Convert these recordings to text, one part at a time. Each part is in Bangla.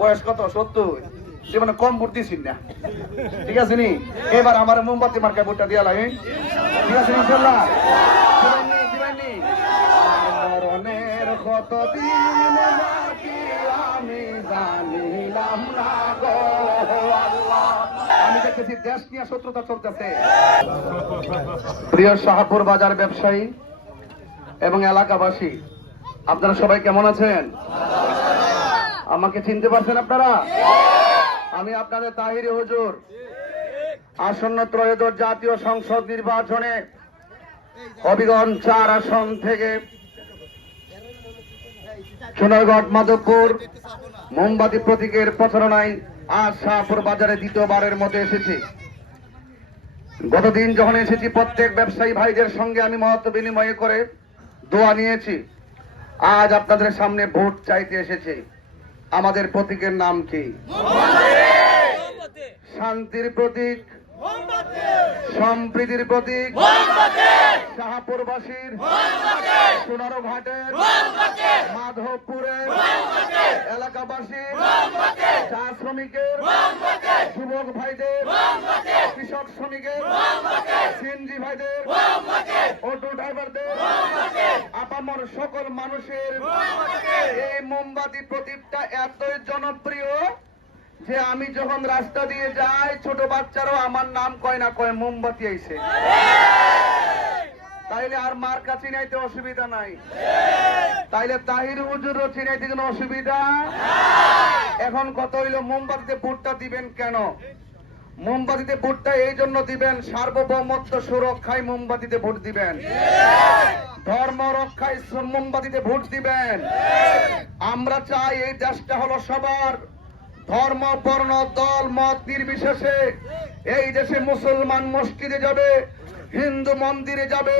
বয়স কত? 70। জীবনে কম ভোট দিছিস না, ঠিক আছে নি? এবার আমার মোমবাতি মার্কায় ভোটটা দিয়া লাগে, ঠিক আছে ইনশাল্লাহ? দিবেননি? মরণের কত দিন বাকি আমি জানিলাম না গো আল্লাহ। আমি দেখতেছি দেশ নিয়ে শত্রুতা চলতেছে। প্রিয় শাহপুর বাজার ব্যবসায়ী এবং এলাকাবাসী, আপনারা সবাই কেমন আছেন? আমাকে চিনতে পারছেন আপনারা? আমি আপনাদের তাহিরি হুজুর। আসন্ন ত্রয়োদশ জাতীয় সংসদ নির্বাচনে হবিগঞ্জ 4 আসন থেকে সোনারগঞ্জ মাধবপুর মোমবাতি প্রতীকের প্রচারণায় আজ শাহপুর বাজারে দ্বিতীয়বারের মতো এসেছি। গতদিন যখন এসেছি প্রত্যেক ব্যবসায়ী ভাইদের সঙ্গে আমি মত বিনিময় করে দোয়া নিয়েছি। আজ আপনাদের সামনে ভোট চাইতে এসেছি। আমাদের প্রতীকের নাম কি? শান্তির প্রতীক, সম্প্রীতির প্রতীক, শাহপুরবাসীর, সোনারঘাটের, মাধবপুরের এলাকাবাসীর, চা শ্রমিকের, যুবক ভাইদের, কৃষক শ্রমিকের, সিএনজি ভাইদের, অটো ড্রাইভারদের, আপামর সকল মানুষের এই মোমবাতি প্রতীকটা এতই জনপ্রিয় যে আমি যখন রাস্তা দিয়ে যাই ছোট বাচ্চারাও আমার নাম কয় না কয় মোমবাতি আইছে। তাইলে আর মার্কা চিনাইতে অসুবিধা নাই, তাইলে তাহির হুজুরও চিনাইতে কোনো অসুবিধা। এখন কত হইল মোমবাতিতে ভোটটা দিবেন কেন? মোমবাতিতে ভোটটা এই জন্য দিবেন, সার্বভৌমত্ব সুরক্ষায় মোমবাতিতে ভোট দিবেন, ধর্ম রক্ষায় মোমবাতিতে ভোট দিবেন। আমরা চাই এই দেশটা হলো সবার, ধর্ম বর্ণ দল মত নির্বিশেষে এই দেশে মুসলমান মসজিদে যাবে, হিন্দু মন্দিরে যাবে,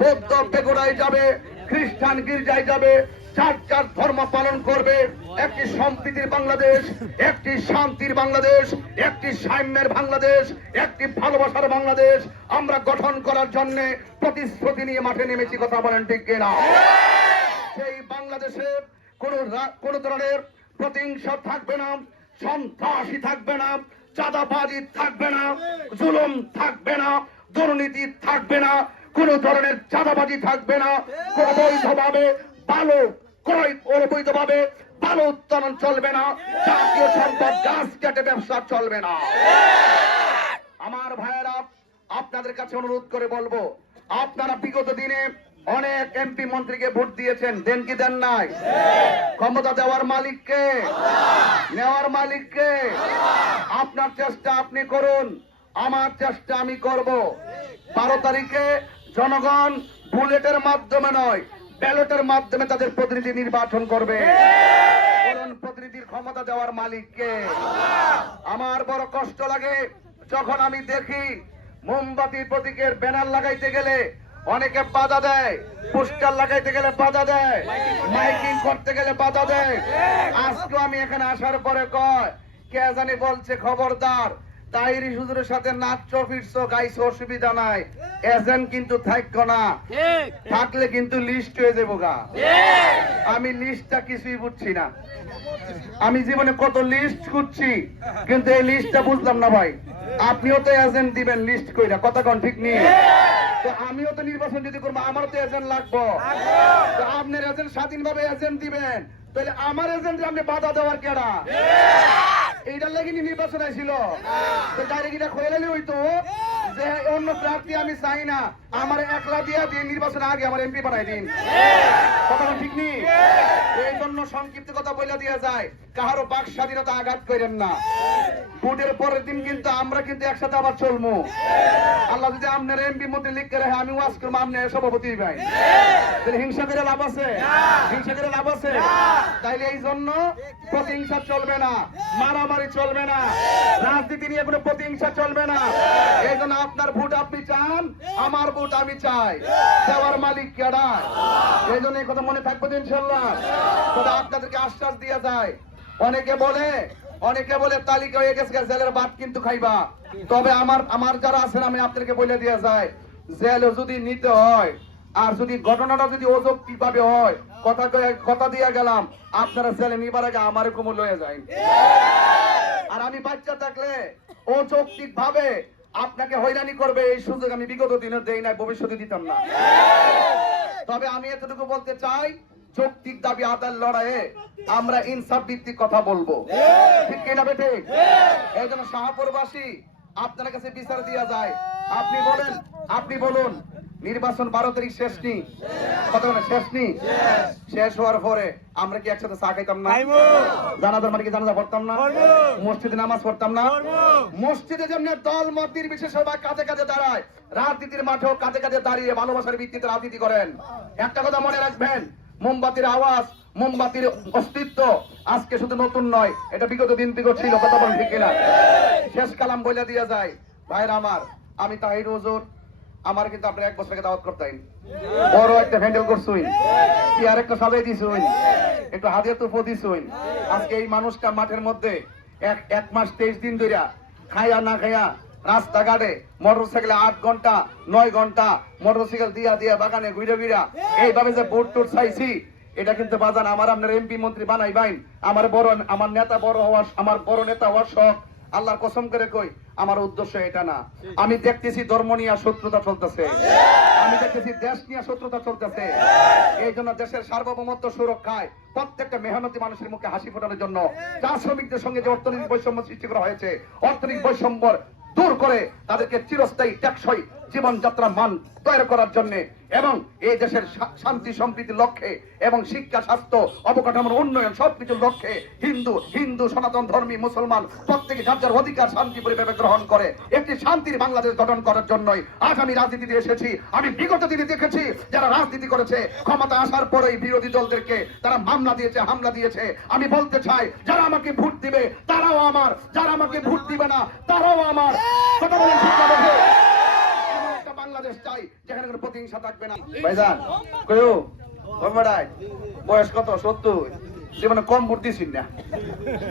বৌদ্ধ পেগোড়ায় যাবে, খ্রিস্টান গির্জায় যাবে, যার যার ধর্ম পালন করবে। একটি সম্প্রীতির বাংলাদেশ, একটি শান্তির বাংলাদেশ, একটি সাম্যের বাংলাদেশ, একটি ভালোবাসার বাংলাদেশ আমরা গঠন করার জন্য প্রতিশ্রুতি নিয়ে মাঠে নেমেছি। কথা বলেন ঠিক কিনা? সেই বাংলাদেশে কোন ধরনের প্রতিহিংসা থাকবে না, সন্ত্রাসী থাকবে না, চাঁদাবাজি থাকবে না, জুলুম থাকবে না, দুর্নীতি থাকবে না, কোন ধরনের চাঁদাবাজি থাকবে না, অবৈধভাবে বালু ক্রয়, অবৈধভাবে বালু উত্তোলন চলবে না, জাতীয় সম্পদ গাছ কেটে ব্যবসা চলবে না। আমার ভাইয়েরা, আপনাদের কাছে অনুরোধ করে বলবো, আপনারা বিগত দিনে অনেক এমপি মন্ত্রীকে ভোট দিয়েছেন, দেন কি দেন নাই? ক্ষমতা দেওয়ার মালিককে, নেওয়ার মালিককে। আপনার চেষ্টা আপনি করুন, আমার চেষ্টা আমি করব। 12 তারিখে জনগণ বুলেটের মাধ্যমে নয়, ব্যালটের মাধ্যমে তাদের প্রতিনিধি নির্বাচন করবে। প্রতিনিধির ক্ষমতা দেওয়ার মালিককে। আমার বড় কষ্ট লাগে যখন আমি দেখি মোমবাতি প্রতীকের ব্যানার লাগাইতে গেলে অনেকে বাধা দেয়, পোস্টার লাগাইতে গেলে বাধা দেয়, মাইকিং করতে গেলে বাধা দেয়। আজকে আমি এখানে আসার পরে কয় কে জানি বলছে, খবরদার, তাহিরি হুজুরের সাথে নাচছো ফিরছো গাইছো অসুবিধা নাই, এজেন্ট কিন্তু থাকতো না, থাকলে কিন্তু লিস্ট হয়ে যাবো গা। আমি লিস্টটা কিছুই বুঝছি না, আমি জীবনে কত লিস্ট করছি কিন্তু এই লিস্টটা বুঝলাম না ভাই। আপনিও তো এজেন্ট দিবেন লিস্ট কইরা, কথা কোন ঠিক নেই? তো আমিও তো নির্বাচন যদি করবো আমারও তো এজেন্ট লাগবো। তো আপনার এজেন্ট স্বাধীনভাবে এজেন্ট দিবেন, তাহলে আমার এজেন্ট আপনি বাধা দেওয়ার কেডা? এইটার লাগি নির্বাচন আইছিল, তো ডাইরেক্ট এটা খোয়ালি হইতো যে অন্য প্রার্থী আমি চাই না, আমার একলা দিয়া দিয়ে নির্বাচন আগে আমার এমপি বানাই দিন। কথা ঠিক নেই? এই জন্য সংক্ষিপ্ত কথা বলে দিয়ে যায়, কাহারও বাক স্বাধীনতা আঘাত করেন না। ভোটের পরের দিন কিন্তু আমরা কিন্তু একসাথে আবার চলবো। আল্লাহ যদি আপনার এমপি মধ্যে লিখতে রাখে, আমি ওয়াজ করবো, আপনি সভাপতি ভাই, তাহলে হিংসা করে লাভ আছে? হিংসা করে লাভ আছে? তাইলে এই জন্য প্রতিহিংসা চলবে না, মারামারি চলবে না, রাজনীতি নিয়ে কোনো প্রতিহিংসা চলবে না। এই জন্য আপনার ভোট আপনি চান, আমার ভোট আমি চাই, দেওয়ার মালিক কেডা? এই জন্য এই কথা মনে থাকবে তো ইনশাল্লাহ। তবে আপনাদেরকে আশ্বাস দিয়ে যায়, অনেকে বলে তালিকা হয়ে গেছে, জেলের ভাত কিন্তু খাইবা। তবে আমার যারা আছেন আমি আপনাদেরকে বলে দিয়ে যায়, জেল যদি নিতে হয় আর যদি ঘটনাটা যদি অযৌক্তিক ভাবে হয়, কথা দিয়ে গেলাম আপনারা ছেলে নিবার আগে আমার কোমল লয়ে যায়। আর আমি বাচ্চা থাকলে অযৌক্তিক ভাবে আপনাকে হয়রানি করবে এই সুযোগ আমি বিগত দিনে দেই না, ভবিষ্যতে দিতাম না। তবে আমি এতটুকু বলতে চাই, যৌক্তিক দাবি আদায়ের লড়াইয়ে আমরা ইনসাফ ভিত্তিক কথা বলবো, ঠিক কিনা বেঠিক? এই জন্য শাহপুরবাসী আপনার কাছে বিচার দেওয়া যায়। আপনি বলুন নির্বাচন 12 তারিখ শেষ নি, কত শেষ নি? শেষ হওয়ার পরে আমরা কি একসাথে চা খাইতাম না? জানাজার মানে কি জানাজা পড়তাম না? মসজিদে নামাজ পড়তাম না? মসজিদে যেমন দল মত নির্বিশেষে সবাই কাজে কাজে দাঁড়ায়, রাজনীতির মাঠেও কাজে কাজে দাঁড়িয়ে ভালোবাসার ভিত্তিতে রাজনীতি করেন। একটা কথা মনে রাখবেন, মোমবাতির আওয়াজ, মোমবাতির অস্তিত্ব আজকে শুধু নতুন নয়, এটা বিগত দিন থেকে ছিল। কথা বলেন ঠিক কিনা? শেষ কালাম বলে দিয়া যায়, ভাইরা আমার, আমি তাহির হুজুর, আমার কিন্তু আপনার 1 বছর আগে দাওয়াত করতেন, বড় একটা হ্যান্ডেল করছুই, চেয়ার একটা সাজাই দিছুই, একটু হাদিয়া তো দিছুই। আজকে এই মানুষটা মাঠের মধ্যে এক মাস 23 দিন ধরে খাইয়া না খাইয়া রাস্তাঘাটে মোটরসাইকেলে 8 ঘন্টা 9 ঘন্টা মোটরসাইকেল দিয়া বাগানে ঘুরে এইভাবে যে ভোট টোট চাইছি, এটা কিন্তু বাজান আমার আপনার এমপি মন্ত্রী বানাই বাইন। আমার নেতা বড় হওয়ার, আমার বড় নেতা হওয়ার শখ, আল্লাহর কসম করে কই আমার উদ্দেশ্য এটা না। আমি দেখতেছি ধর্ম নিয়ে শত্রুতা চলতেছে, আমি দেখতেছি দেশ নিয়ে শত্রুতা চলতেছে। এই জন্য দেশের সার্বভৌমত্ব সুরক্ষায় প্রত্যেকটা মেহনতি মানুষের মুখে হাসি ফোটানোর জন্য চা শ্রমিকদের সঙ্গে যে অর্থনৈতিক বৈষম্য সৃষ্টি করা হয়েছে, অর্থনৈতিক বৈষম্য দূর করে তাদেরকে চিরস্থায়ী টেকসই জীবনযাত্রা মান তৈরি করার জন্য এবং এই দেশের শান্তি সম্প্রীতির লক্ষ্যে এবং শিক্ষা, স্বাস্থ্য, অবকাঠামোর উন্নয়ন সবকিছুর লক্ষ্যে হিন্দু সনাতন ধর্মী মুসলমান প্রত্যেকে যার যার অধিকার শান্তি পরিবেশ গ্রহণ করে একটি শান্তির বাংলাদেশ গঠন করার জন্যই আজ আমি রাজনীতিতে এসেছি। আমি বিগত দিনে দেখেছি যারা রাজনীতি করেছে ক্ষমতা আসার পরেই বিরোধী দলদেরকে তারা মামলা দিয়েছে, হামলা দিয়েছে। আমি বলতে চাই, যারা আমাকে ভোট দিবে তারাও আমার, যারা আমাকে ভোট দিবে না তারাও আমার। কথা বলেন ঠিক না? বাংলাদেশ চাই যেখানে কোনো প্রতিহিংসা থাকবে না। ভাইজান কয়ো ওমড়াই বয়স কত? 70। জীবনে কম ভোট দিছিস না,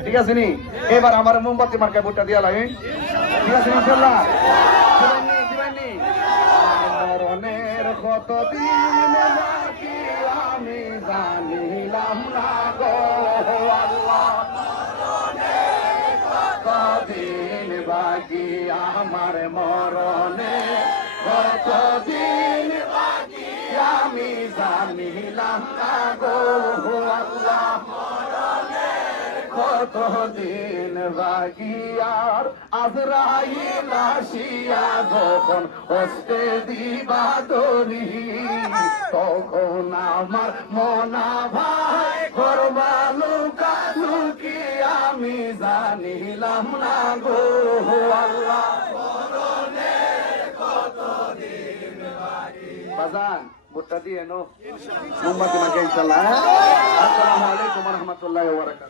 ঠিক আছে নি? এবার আমার মোমবাতি মার্কায় ভোটটা দিয়া লাগে, ঠিক আছে ইনশাআল্লাহ? দিবেননি? মরণের কতদিন বাকি আমি জানিলাম না গো আল্লাহ, কতদিন বাকি আমার মরণে, কতদিন বাকি আমি জানিলাম না গো আল্লাহ, কতদিন বাকি। আর আজরাইল আসিয়া যখন হস্তে দিবা দরি, তখন আমার মনা ভাই করবা লুকালুকি আমি জানিলাম না গো আল্লাহ, বাজান ভোটটা দিয়ে নো মোমবাতি মাকে ইনশাআল্লাহ। আসসালামু আলাইকুম ওয়া রাহমাতুল্লাহি ওয়া বারাকাতুহু।